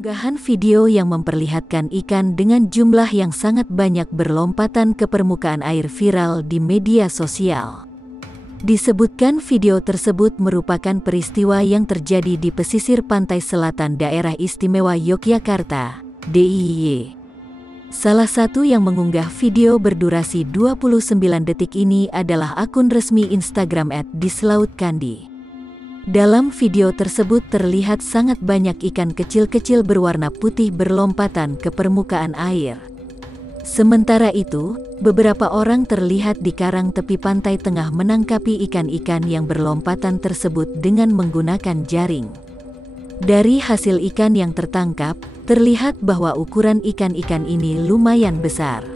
Unggahan video yang memperlihatkan ikan dengan jumlah yang sangat banyak berlompatan ke permukaan air viral di media sosial. Disebutkan video tersebut merupakan peristiwa yang terjadi di pesisir pantai selatan Daerah Istimewa Yogyakarta, DIY. Salah satu yang mengunggah video berdurasi 29 detik ini adalah akun resmi Instagram @dislautkandi. Dalam video tersebut terlihat sangat banyak ikan kecil-kecil berwarna putih berlompatan ke permukaan air. Sementara itu, beberapa orang terlihat di karang tepi pantai tengah menangkapi ikan-ikan yang berlompatan tersebut dengan menggunakan jaring. Dari hasil ikan yang tertangkap, terlihat bahwa ukuran ikan-ikan ini lumayan besar.